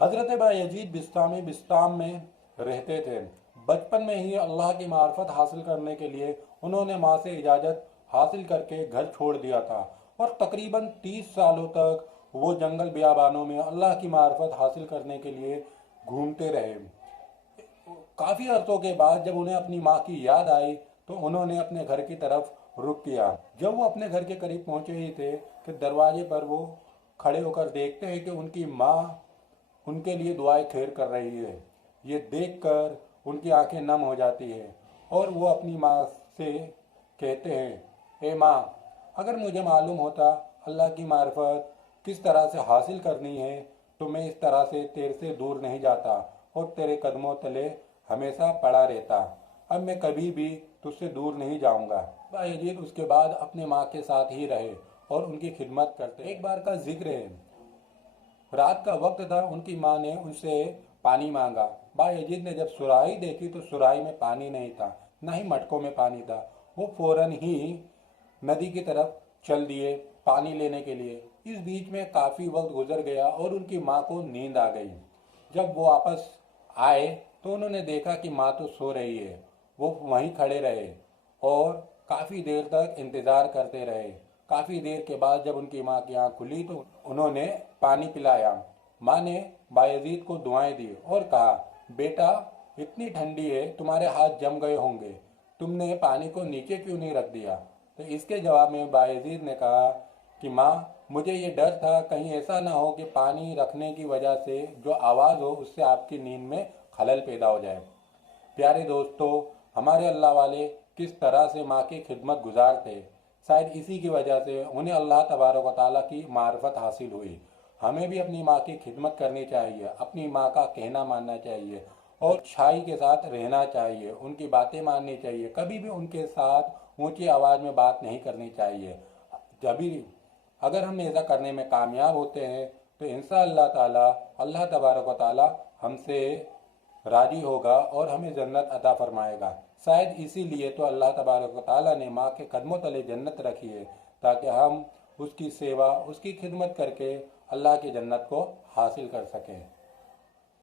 हज़रत बायजीद बिस्तामी बिस्ताम में रहते थे। बचपन में ही अल्लाह की मार्फत हासिल करने के लिए उन्होंने माँ से इजाज़त हासिल करके घर छोड़ दिया था और तकरीबन 30 सालों तक वो जंगल बियाबानों में अल्लाह की मार्फत हासिल करने के लिए घूमते रहे। काफ़ी अरसों के बाद जब उन्हें अपनी माँ की याद आई तो उन्होंने अपने घर की तरफ रुख किया। जब वो अपने घर के करीब पहुंचे ही थे कि दरवाजे पर वो खड़े होकर देखते हैं कि उनकी माँ उनके लिए दुआएं खैर कर रही है। ये देखकर उनकी आंखें नम हो जाती है और वो अपनी माँ से कहते हैं, ए माँ, अगर मुझे मालूम होता अल्लाह की मार्फत किस तरह से हासिल करनी है तो मैं इस तरह से तेरे से दूर नहीं जाता और तेरे कदमों तले हमेशा पड़ा रहता। अब मैं कभी भी तुझसे दूर नहीं जाऊंगा। बायजीद उसके बाद अपने माँ के साथ ही रहे और उनकी खिदमत करते। एक बार का जिक्र है, रात का वक्त था, उनकी माँ ने उनसे पानी मांगा। बायजीद ने जब सुराही देखी तो सुराही में पानी नहीं था, न ही मटकों में पानी था। वो फौरन ही नदी की तरफ चल दिए पानी लेने के लिए। इस बीच में काफ़ी वक्त गुजर गया और उनकी माँ को नींद आ गई। जब वो वापस आए तो उन्होंने देखा कि माँ तो सो रही है। वो वहीं खड़े रहे और काफ़ी देर तक इंतज़ार करते रहे। काफ़ी देर के बाद जब उनकी माँ की आँख खुली तो उन्होंने पानी पिलाया। माँ ने बायजीद को दुआएं दी और कहा, बेटा, इतनी ठंडी है, तुम्हारे हाथ जम गए होंगे, तुमने पानी को नीचे क्यों नहीं रख दिया? तो इसके जवाब में बायजीद ने कहा कि माँ, मुझे ये डर था कहीं ऐसा ना हो कि पानी रखने की वजह से जो आवाज़ हो उससे आपकी नींद में खलल पैदा हो जाए। प्यारे दोस्तों, हमारे अल्लाह वाले किस तरह से माँ की खिदमत गुजार थे। शायद इसी की वजह से उन्हें अल्लाह तबारक व तआला की मार्फत हासिल हुई। हमें भी अपनी माँ की खिदमत करनी चाहिए, अपनी माँ का कहना मानना चाहिए और अच्छाई के साथ रहना चाहिए, उनकी बातें माननी चाहिए। कभी भी उनके साथ ऊंची आवाज़ में बात नहीं करनी चाहिए। जब भी अगर हम ऐसा करने में कामयाब होते हैं तो इंशाअल्लाह ताला अल्लाह तबारक व तआला हमसे राजी होगा और हमें जन्नत अता फरमाएगा। शायद इसीलिए तो अल्लाह तबारक व तआला ने माँ के कदमों तले जन्नत रखी है, ताकि हम उसकी सेवा, उसकी खिदमत करके अल्लाह की जन्नत को हासिल कर सकें।